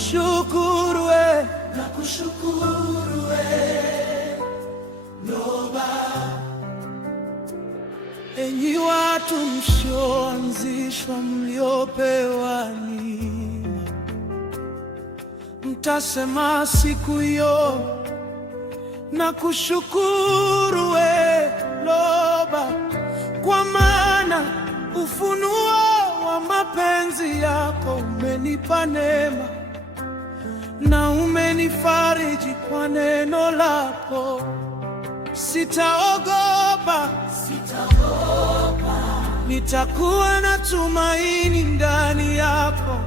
nakushukuru we, nakushukuru we Loba. Enyi watu msioanzishwa, mliopewa neema, mtasema siku hiyo nakushukuru we Loba, kwa maana ufunuo wa mapenzi yako umenipa neema na umenifariji kwa neno lako. Sitaogopa, nitakuwa na tumaini ndani yako.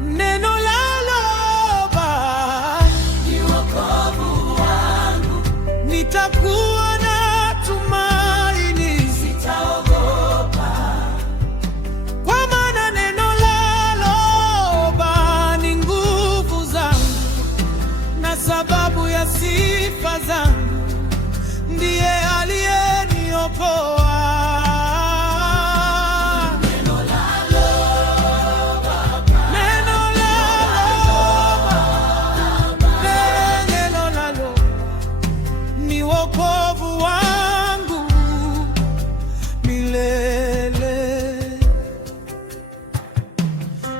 Neno la Loba ni wokovu wangu, nitakuwa na tumaini, sitaogopa, kwa maana neno la Loba ni nguvu zangu na sababu ya sifa zangu, ndiye aliyeniokoa. Wokovu wangu milele.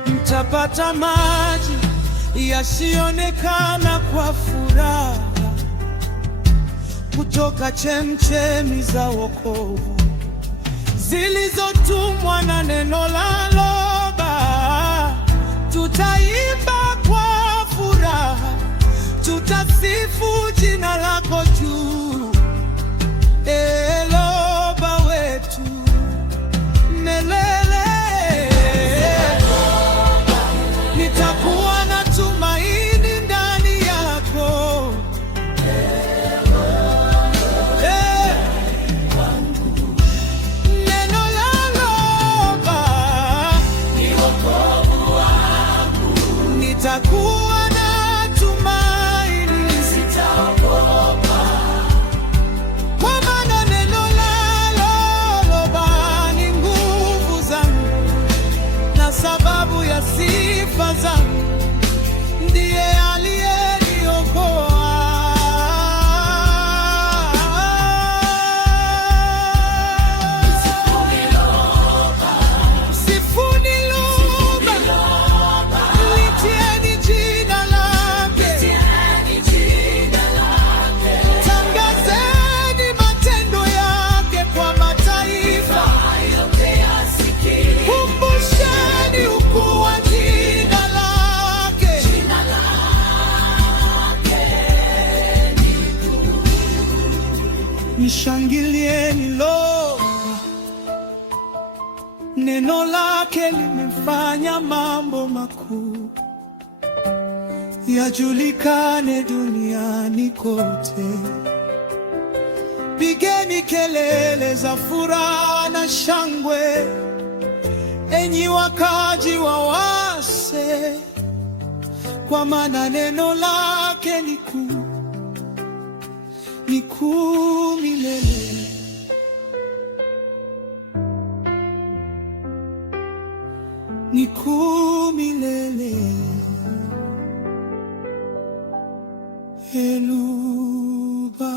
Mtapata maji yasiyoonekana kwa furaha, kutoka chemchemi za wokovu zilizotumwa na neno la Loba. Tutaimba kwa furaha, tutasifu jina lako juu. Loba wetu milele, nitakuwa na tumaini ndani yako. Neno la Loba ni wokovu wangu, nitakuwa na tumaini, sitaogopa, kwa maana neno la Loba ni nguvu zangu na sababu ya sifa zangu, ndiye aliyeniokoa. Msifuni Loba, litieni jina lake, tangazeni matendo yake kwa mataifa, kumbusheni ukuu wa jina lake. Nishangilieni Loba, neno lake limefanya mambo makuu, yajulikane duniani kote. Pigeni kelele za furaha na shangwe, enyi wakazi wa Wase, kwa maana neno lake ni kuu, ni kuu milele. Ni kuu milele. Loba.